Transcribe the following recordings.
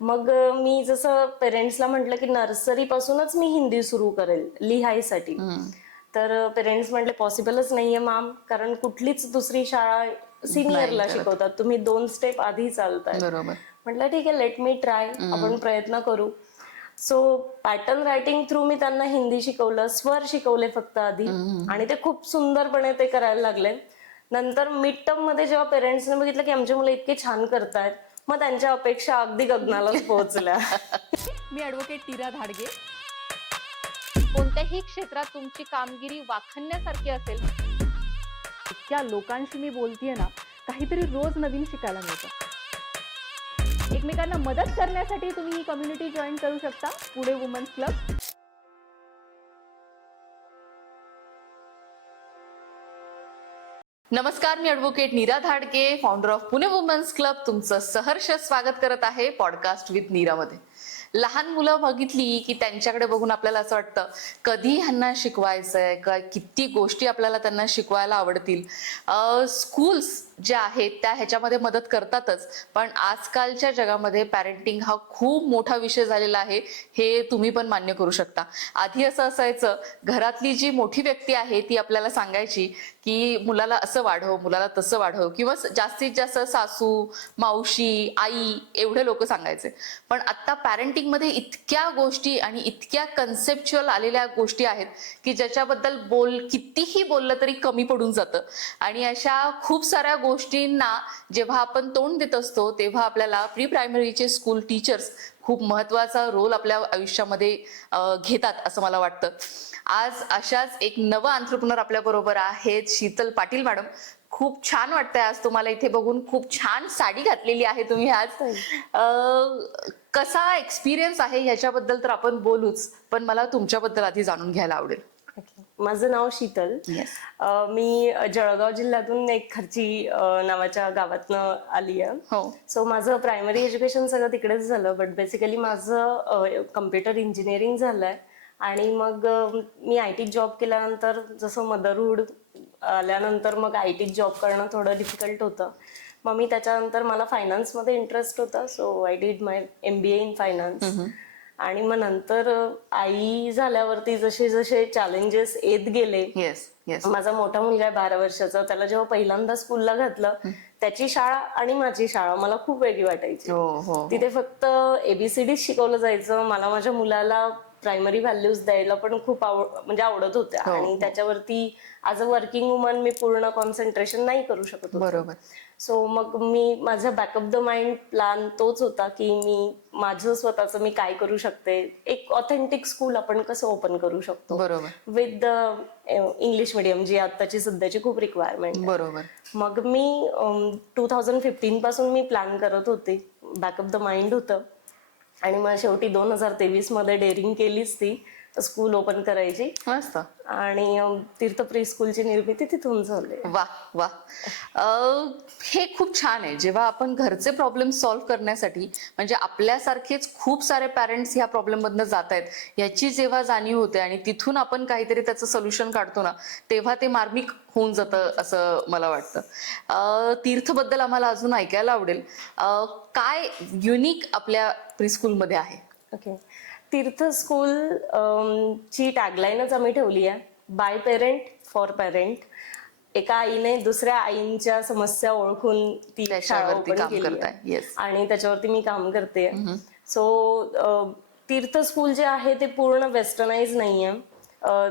मग मी जसं पेरेंट्सला म्हटलं की नर्सरी पासूनच मी हिंदी सुरू करेल लिहायसाठी. तर पेरेंट्स म्हटले पॉसिबलच नाहीये मॅम, कारण कुठलीच दुसरी शाळा नाही सिनियरला करत. शिकवतात, तुम्ही 2 स्टेप आधी चालताय. बरोबर. म्हटलं ठीक आहे, लेट मी ट्राय, आपण प्रयत्न करू. सो पॅटर्न रायटिंग थ्रू मी त्यांना हिंदी शिकवलं, स्वर शिकवले फक्त आधी, आणि ते खूप सुंदरपणे ते करायला लागले. नंतर मिड टर्म मध्ये जेव्हा पेरेंट्सने बघितलं की आमचे मुलं इतके छान करतायत, मग त्यांच्या अपेक्षा अगदी गगनालाच पोहोचल्या. मी ॲडव्होकेट नीरा धाडगे. कोणत्याही क्षेत्रात तुमची कामगिरी वाखाणण्यासारखी असेल, इतक्या लोकांशी मी बोलतेय ना, काहीतरी रोज नवीन शिकायला मिळतं. एकमेकांना मदत करण्यासाठी तुम्ही ही कम्युनिटी जॉईन करू शकता, पुणे वुमन्स क्लब. नमस्कार, मी advocate Neera Dhadke, founder of Pune women's club, तुमचं सहर्ष स्वागत करत आहे पॉडकास्ट विथ नीरामध्ये. लहान मुलं बघितली की त्यांच्याकडे बघून आपल्याला असं वाटतं कधी ह्यांना शिकवायचंय का, किती गोष्टी आपल्याला त्यांना शिकवायला आवडतील. स्कूल्स ज्या आहेत त्या ह्याच्यामध्ये मदत करतातच, पण आजकालच्या जगामध्ये पॅरेंटिंग हा खूप मोठा विषय झालेला आहे, हे तुम्ही पण मान्य करू शकता. आधी असं असायचं, घरातली जी मोठी व्यक्ती आहे ती आपल्याला सांगायची की मुलाला असं वाढव, मुलाला तसं वाढव, किंवा जास्तीत जास्त सासू, मावशी, आई एवढे लोक सांगायचे. पण आता पॅरेंटिंग मध्ये इतक्या गोष्टी आणि इतक्या कन्सेप्च्युअल आलेल्या गोष्टी आहेत की ज्याच्याबद्दल कितीही बोललं तरी कमी पडून जातं. आणि अशा खूप साऱ्या गोष्टींना जेव्हा आपण तोंड देत असतो तेव्हा आपल्याला प्री प्रायमरीचे स्कूल टीचर्स खूप महत्वाचा रोल आपल्या आयुष्यामध्ये घेतात असं मला वाटतं. आज अशाच एक नवं एंटरप्रेन्योर आपल्या बरोबर आहेत, शीतल पाटील मॅडम. खूप छान वाटतंय आज तुम्हाला इथे बघून, खूप छान साडी घातलेली आहे तुम्ही आज. कसा एक्सपिरियन्स आहे ह्याच्याबद्दल तर आपण बोलूच, पण मला तुमच्याबद्दल आधी जाणून घ्यायला आवडेल. माझं नाव शीतल. मी जळगाव जिल्ह्यातून एक खर्ची नावाच्या गावातनं आली आहे. हो. सो माझं प्रायमरी एज्युकेशन सगळं तिकडेच झालं, बट बेसिकली माझं कम्प्युटर इंजिनिअरिंग झालंय. आणि मग मी IT जॉब केल्यानंतर, जसं मदरहूड आल्यानंतर मग IT जॉब करणं थोडं डिफिकल्ट होतं. मग मी त्याच्यानंतर मला फायनान्समध्ये इंटरेस्ट होता, so I did my MBA in finance. आणि मग नंतर आई झाल्यावरती जसे जसे चॅलेंजेस येत गेले, माझा मोठा मुलगा आहे 12 वर्षाचा, त्याला जेव्हा पहिल्यांदा स्कूलला घातलं, त्याची शाळा आणि माझी शाळा मला खूप वेगळी वाटायची. तिथे फक्त ABCD शिकवलं जायचं. मला माझ्या मुलाला प्रायमरी व्हॅल्यूज द्यायला पण खूप म्हणजे आवडत होत्या, आणि त्याच्यावरती ॲज अ वर्किंग वुमन मी पूर्ण कॉन्सन्ट्रेशन नाही करू शकत होते. बरोबर. सो मग मी माझा बॅकअप द माइंड प्लॅन तोच होता की मी माझं स्वतःचं मी काय करू शकते, एक ऑथेंटिक स्कूल आपण कसं ओपन करू शकतो विथ इंग्लिश मिडियम, जी आताची सध्याची खूप रिक्वायरमेंट. बरोबर. मग मी 2015 पासून मी प्लॅन करत होते, बॅकअप द माइंड होतं. आणि मग शेवटी 2023 मध्ये डेअरिंग केलीच, ती स्कूल ओपन करायची. मस्त. आणि तीर्थ प्री स्कूलची निर्मिती तिथून झाली. वा वा. हे खूप छान आहे, जेव्हा आपण घरचे प्रॉब्लेम सॉल्व्ह करण्यासाठी, म्हणजे आपल्यासारखेच खूप सारे पॅरेंट्स ह्या प्रॉब्लेम मधनं जात आहेत याची जेव्हा जाणीव होते आणि तिथून आपण काहीतरी त्याचं सोल्युशन काढतो ना, तेव्हा ते मार्मिक होऊन जातं असं मला वाटतं. तीर्थबद्दल आम्हाला अजून ऐकायला आवडेल. काय युनिक आपल्या प्रीस्कूलमध्ये आहे? ओके. तीर्थ स्कूल ची टॅगलाईनच आम्ही ठेवली आहे, बाय पेरेंट फॉर पेरेंट. एका आईने दुसऱ्या आईंच्या समस्या ओळखून ती शाळा ओपन केली आहे आणि त्याच्यावरती मी काम करते. सो तीर्थ स्कूल जे आहे ते पूर्ण वेस्टर्नाइज नाहीये,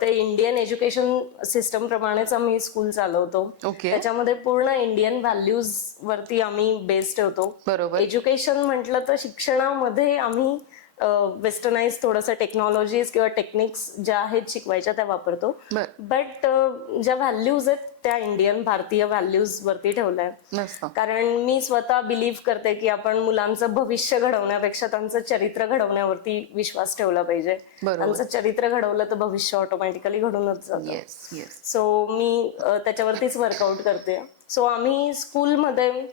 ते इंडियन एज्युकेशन सिस्टम प्रमाणेच आम्ही स्कूल चालवतो. त्याच्यामध्ये पूर्ण इंडियन व्हॅल्यूज वरती आम्ही बेस ठेवतो. एज्युकेशन म्हटलं तर शिक्षणामध्ये आम्ही वेस्टर्नाइज थोडंसं टेक्नॉलॉजीज किंवा टेक्निक्स ज्या आहेत शिकवायच्या त्या वापरतो, बट ज्या व्हॅल्यूज आहेत त्या इंडियन भारतीय व्हॅल्यूज वरती ठेवल्या. कारण मी स्वतः बिलीव्ह करते की आपण मुलांचं भविष्य घडवण्यापेक्षा त्यांचं चरित्र घडवण्यावरती विश्वास ठेवला पाहिजे. त्यांचं चरित्र घडवलं तर भविष्य ऑटोमॅटिकली घडूनच जातं. सो मी त्याच्यावरतीच वर्कआउट करते. सो आम्ही स्कूलमध्ये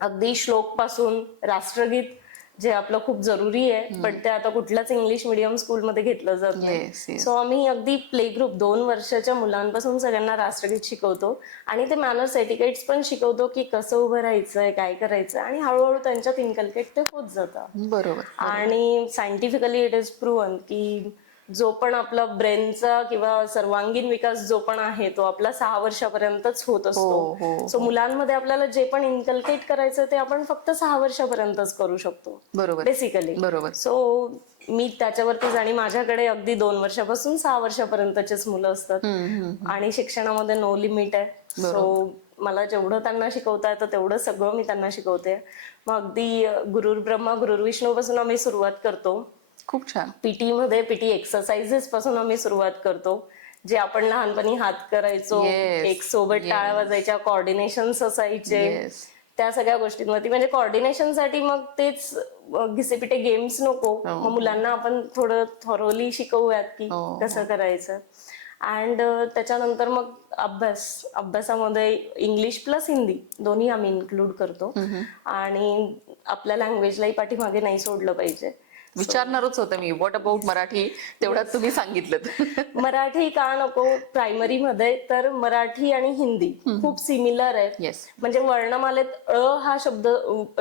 अगदी श्लोक पासून राष्ट्रगीत जे आपलं खूप जरुरी आहे, पण ते आता कुठल्याच इंग्लिश मिडियम स्कूलमध्ये घेतलं जात Yes, नाही. yes. सो आम्ही अगदी प्ले ग्रुप 2 वर्षाच्या मुलांपासून सगळ्यांना राष्ट्रगीत शिकवतो आणि ते मॅनर्स एटिकेट्स पण शिकवतो की कसं उभं राहायचंय, काय करायचं, आणि हळूहळू त्यांच्यात इनकल्केट ते होत जातं. बरोबर. आणि सायंटिफिकली इट इज प्रूव्हन की जो पण आपला ब्रेनचा किंवा सर्वांगीण विकास जो पण आहे तो आपला 6 वर्षापर्यंतच होत हो, असतो. सो मुलांमध्ये आपल्याला जे पण इनकल्केट करायचं ते आपण फक्त 6 वर्षापर्यंतच करू शकतो बरोबर. बेसिकली. बरोबर. सो मी त्याच्यावरतीच, आणि माझ्याकडे अगदी 2 वर्षापासून 6 वर्षापर्यंतचेच मुलं असतात आणि शिक्षणामध्ये नो लिमिट आहे. सो मला जेवढं त्यांना शिकवता येतं तेवढं सगळं मी त्यांना शिकवते. मग अगदी गुरुर ब्रह्मा गुरुर विष्णू पासून आम्ही सुरुवात करतो. खूप छान. पीटी एक्सरसाइजेस पासून आम्ही सुरुवात करतो, जे आपण लहानपणी हात करायचो, Yes, एक सोबत टाळ्या वाजायच्या, कॉर्डिनेशन्स असायचे, Yes. त्या सगळ्या गोष्टींवरती. म्हणजे coordination साठी मग तेच घिसेपिटे गेम्स नको, मग मुलांना आपण थोडं थॉरोली शिकवूयात की कसं करायचं. अँड त्याच्यानंतर मग अभ्यासामध्ये इंग्लिश प्लस हिंदी दोन्ही आम्ही इन्क्लूड करतो. आणि आपल्या लँग्वेजलाही पाठीमागे नाही सोडलं पाहिजे. विचारणारच होतं मी, व्हॉट अबाउट मराठी, तेवढ्यात तुम्ही सांगितलं. मराठी का नको प्रायमरी मध्ये, तर मराठी आणि हिंदी खूप सिमिलर आहे. येस. म्हणजे वर्णमालेत हा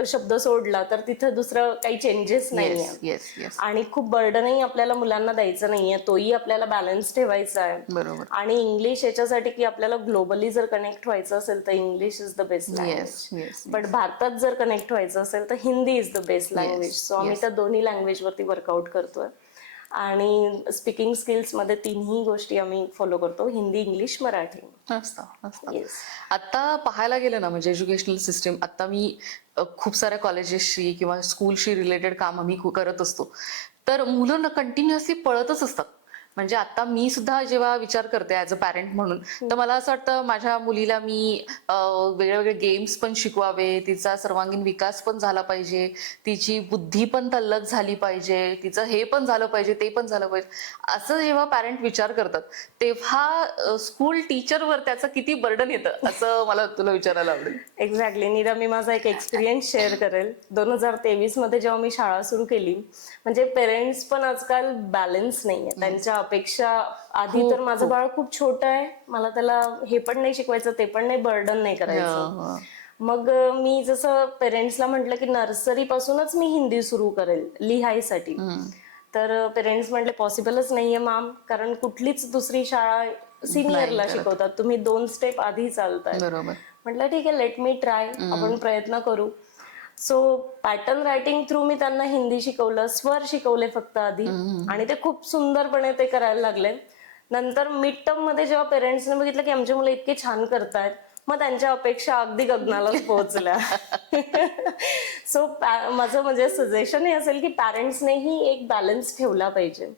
शब्द सोडला तर तिथं दुसरं काही चेंजेस नाहीये. Yes yes. आणि खूप बर्डनही आपल्याला मुलांना द्यायचं नाहीये, तोही आपल्याला बॅलन्स ठेवायचा आहे. बरोबर. आणि इंग्लिश याच्यासाठी की आपल्याला ग्लोबली जर कनेक्ट व्हायचं असेल तर English is the best yes language, yes. But भारतात जर कनेक्ट व्हायचं असेल तर Hindi is the best language. So आम्ही त्या दोन्ही लँग्वेज वरती वर्कआउट करतोय. आणि स्पीकिंग स्किल्स मध्ये तिन्ही गोष्टी आम्ही फॉलो करतो, हिंदी, इंग्लिश, मराठी. मस्त मस्त. येस. आता पाहायला गेलं ना, म्हणजे एज्युकेशनल सिस्टम, आता मी खूप साऱ्या कॉलेजेसशी किंवा स्कूलशी रिलेटेड काम आम्ही करत असतो, तर मुलं कंटिन्युअसली पळतच असतात. म्हणजे आता मी सुद्धा जेव्हा विचार करते ऍज अ पॅरेंट म्हणून, तर मला असं वाटतं माझ्या मुलीला मी वेगळे वेगळे गेम्स पण शिकवावे, तिचा सर्वांगीण विकास पण झाला पाहिजे, तिची बुद्धी पण तल्लख झाली पाहिजे, तिचं हे पण झालं पाहिजे, ते पण झालं पाहिजे, असं जेव्हा पॅरेंट विचार करतात तेव्हा स्कूल टीचरवर त्याचं किती बर्डन येतं, असं मला तुला विचारायला आवडेल. एक्झॅक्टली नीरा, मी माझा एक एक्सपिरियन्स शेअर करेल. 2023 मध्ये जेव्हा मी शाळा सुरू केली, म्हणजे पेरेंट्स पण आजकाल बॅलन्स नाहीये. त्यांच्या अपेक्षा, आधी तर माझं बाळ खूप छोटं आहे, मला त्याला हे पण नाही शिकवायचं, ते पण नाही, बर्डन नाही करायचं. मग मी जसं पेरेंट्सला म्हटलं की नर्सरी पासूनच मी हिंदी सुरू करेल लिहायसाठी, तर पेरेंट्स म्हटले पॉसिबलच नाहीये मॅम, कारण कुठलीच दुसरी शाळा सिनियरला शिकवतात, तुम्ही 2 स्टेप आधी चालताय. बरोबर. म्हटलं ठीक आहे, लेट मी ट्राय, आपण प्रयत्न करू. सो पॅटर्न रायटिंग थ्रू मी त्यांना हिंदी शिकवलं, स्वर शिकवले फक्त आधी, आणि ते खूप सुंदरपणे ते करायला लागले. नंतर मिड टर्म मध्ये जेव्हा पेरेंट्सने बघितलं की आमचे मुलं इतके छान करतायत, मग त्यांच्या अपेक्षा अगदी गगनालाच पोहोचल्या. सो माझं म्हणजे सजेशन हे असेल की पॅरेंट्सनेही एक बॅलन्स ठेवला पाहिजे.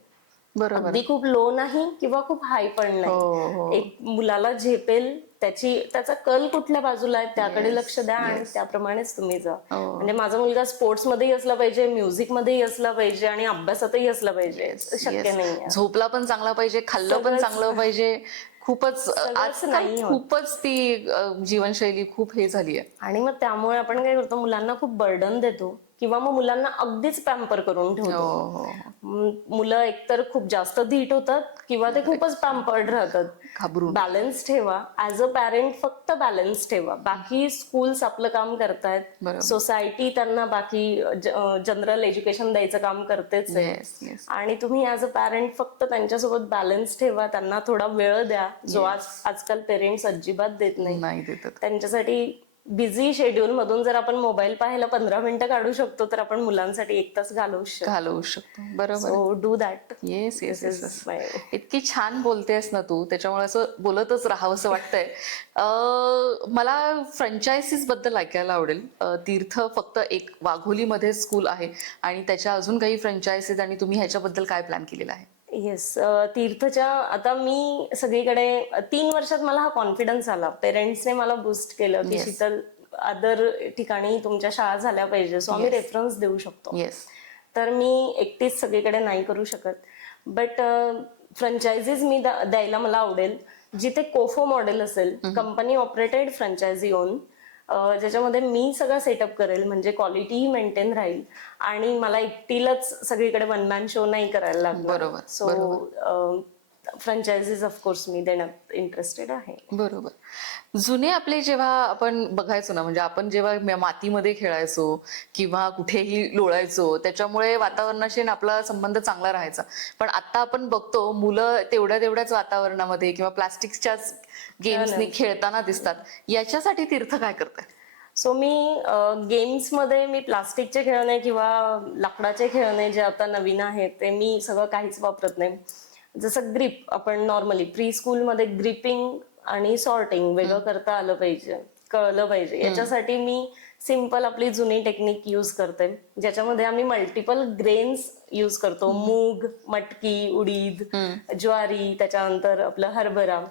बरोबर. अगदी खूप लो नाही किंवा खूप हाय पण नाही, एक मुलाला झेपेल, त्याचा कल कुठल्या बाजूला आहे त्याकडे लक्ष द्या आणि त्याप्रमाणेच तुम्ही जा. म्हणजे माझा मुलगा स्पोर्ट्स मध्येही असला पाहिजे, म्युझिक मध्येही असला पाहिजे आणि अभ्यासातही असला पाहिजे, शक्य नाही. झोपला पण चांगला पाहिजे, खाल्लं पण चांगलं पाहिजे. खूपच आजकाल खूपच ती जीवनशैली खूप हे झाली आहे. आणि मग त्यामुळे आपण काय करतो, मुलांना खूप बर्डन देतो किंवा मग मुलांना अगदीच पॅम्पर करून ठेवतो. मुलं एकतर खूप जास्त धीट होतात किंवा ते खूपच पॅम्पर्ड राहतात. घाबरून. बॅलन्स ठेवा, ऍज अ पॅरेंट फक्त बॅलन्स ठेवा. बाकी स्कूल्स आपलं काम करतायत, सोसायटी त्यांना बाकी जनरल एज्युकेशन द्यायचं काम करतेच आहे, आणि तुम्ही ऍज अ पॅरेंट फक्त त्यांच्यासोबत बॅलन्स ठेवा, त्यांना थोडा वेळ द्या, जो आजकाल पेरेंट्स अजिबात देत नाही. त्यांच्यासाठी बिझी शेड्यूल मधून जर आपण मोबाईल पाहायला 15 मिनिटं काढू शकतो, तर आपण मुलांसाठी 1 तास घालवू शकतो. बरोबर. So do that. Yes yes yes. इतकी छान बोलतेस ना तू, त्याच्यामुळे असं बोलतच राहावं असं वाटतंय. मला फ्रँचायझीस बद्दल ऐकायला आवडेल. तीर्थ फक्त एक वाघोलीमध्ये स्कूल आहे आणि त्याच्या अजून काही फ्रँचायझीस, आणि तुम्ही ह्याच्याबद्दल काय प्लॅन केलेला आहे? येस, तीर्थच्या आता मी सगळीकडे 3 वर्षात मला हा कॉन्फिडन्स आला. पेरेंट्सने मला बूस्ट केलं की शीतल, अदर ठिकाणी तुमच्या शाळा झाल्या पाहिजे, सो आम्ही रेफरन्स देऊ शकतो. तर मी एकटीच सगळीकडे नाही करू शकत, बट फ्रँचायझीज मी द्यायला मला आवडेल जिथे कोफो मॉडेल असेल, कंपनी ऑपरेटेड फ्रँचायझी ओन, ज्याच्यामध्ये मी सगळं सेटअप करेल, म्हणजे क्वालिटीही मेंटेन राहील आणि मला एकटीलाच सगळीकडे वन मॅन शो नाही करायला लागणार. बरोबर, सो फ्रँचायझीज ऑफकोर्स मी देण्यात इंटरेस्टेड आहे. बरोबर. जुने आपले जेव्हा आपण बघायचो ना, म्हणजे आपण जेव्हा मातीमध्ये खेळायचो किंवा कुठेही लोळायचो, त्याच्यामुळे वातावरणाशी आपला संबंध चांगला राहायचा. पण आता आपण बघतो मुलं तेवढ्याच वातावरणामध्ये किंवा प्लास्टिकच्याच गेम्सनी खेळताना दिसतात. याच्यासाठी तीर्थ काय करताय? सो मी गेम्समध्ये मी प्लास्टिकचे खेळणे किंवा लाकडाचे खेळणे जे आता नवीन आहेत ते मी सगळं काहीच वापरत नाही. जसं ग्रिप, आपण नॉर्मली प्री स्कूलमध्ये ग्रिपिंग आणि सॉर्टिंग वेगळं करता आलं पाहिजे, कळलं पाहिजे. याच्यासाठी मी सिंपल आपली जुनी टेक्निक यूज करते, ज्याच्यामध्ये आम्ही मल्टिपल ग्रेन्स यूज करतो. मूग, मटकी, उडीद, ज्वारी, त्याच्यानंतर आपलं हरभरा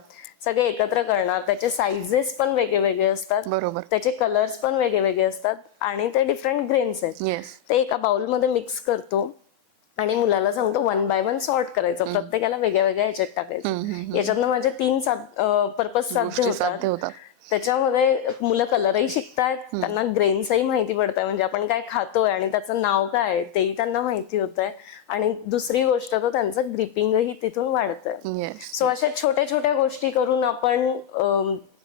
सगळे एकत्र करणार. त्याचे साइजेस पण वेगळे असतात, बरोबर. त्याचे कलर्स पण वेगळे असतात आणि ते डिफरंट ग्रेन्स आहेत. येस. ते एका बाउलमध्ये मिक्स करतो आणि मुलाला सांगतो 1 by 1 सॉर्ट करायचं, प्रत्येकाला वेगळ्या ह्याच्यात टाकायचं. याच्यातनं माझे 3 पर्पज साध्य होतात. त्याच्यामध्ये मुलं कलरही शिकतायत, त्यांना ग्रेन्सही माहिती पडताय, म्हणजे आपण काय खातोय आणि त्याचं नाव काय आहे तेही त्यांना माहिती होत आहे. आणि दुसरी गोष्ट तर त्यांचं ग्रिपिंगही तिथून वाढतंय. सो अशा छोट्या गोष्टी करून आपण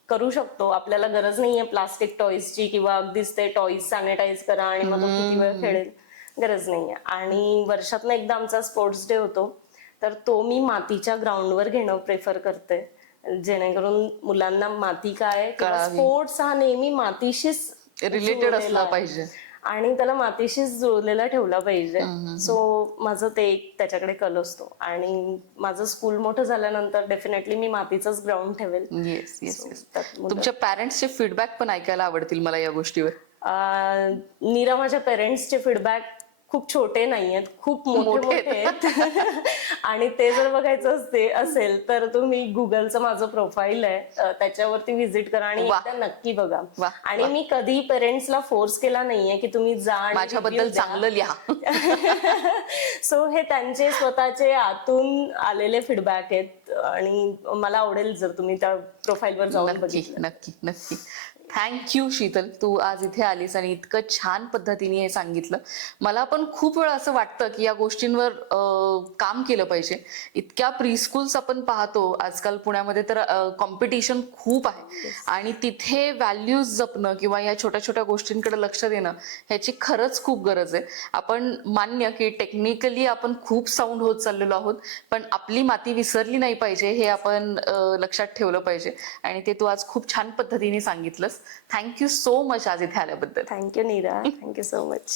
करू शकतो. आपल्याला गरज नाहीये प्लास्टिक टॉईजची किंवा अगदीच ते टॉईज सॅनिटाईज करा आणि मग तो किती वेळ खेळेल, गरज नाहीये. आणि वर्षातनं एकदा आमचा स्पोर्ट्स डे होतो, तर तो मी मातीच्या ग्राउंडवर घेणं प्रेफर करते, जेणेकरून मुलांना माती काय, स्पोर्ट्स हा नेहमी मातीशीच रिलेटेड असला पाहिजे आणि त्याला मातीशीच जुळलेला ठेवला पाहिजे. सो माझं ते एक त्याच्याकडे कल असतो. आणि माझं स्कूल मोठं झाल्यानंतर डेफिनेटली मी मातीचंच ग्राउंड ठेवेल. Yes yes yes. तुमच्या पॅरेंट्सचे फीडबॅक पण ऐकायला आवडतील मला या गोष्टीवर. नीरा, माझ्या पेरेंट्सचे फीडबॅक खूप छोटे नाहीयेत, खूप मोठे आहेत. आणि ते जर बघायचं असेल तर तुम्ही गुगलचं माझं प्रोफाईल आहे, त्याच्यावरती व्हिजिट करा आणि एकदा नक्की बघा. आणि मी कधी पेरेंट्सला फोर्स केला नाहीये की तुम्ही जा माझ्याबद्दल चांगलं लिहा. सो हे त्यांचे स्वतःचे आतून आलेले फीडबॅक आहेत आणि मला आवडेल जर तुम्ही त्या प्रोफाईलवर जाऊन बघितलं. नक्की नक्की. थँक्यू शीतल, तू आज इथे आलीस आणि इतकं छान पद्धतीने हे सांगितलं. मला पण खूप वेळा असं वाटतं की या गोष्टींवर काम केलं पाहिजे. इतक्या प्रीस्कूल्स आपण पाहतो आजकाल पुण्यामध्ये, तर कॉम्पिटिशन खूप आहे आणि तिथे व्हॅल्यूज जपणं किंवा या छोट्या गोष्टींकडे लक्ष देणं ह्याची खरंच खूप गरज आहे. आपण मान्य की टेक्निकली आपण खूप साऊंड होत चाललेलो आहोत, पण आपली माती विसरली नाही पाहिजे हे आपण लक्षात ठेवलं पाहिजे आणि ते तू आज खूप छान पद्धतीने सांगितलंस. थँक्यू सो मच आज इथे आल्याबद्दल. Thank you Neera, thank you so much.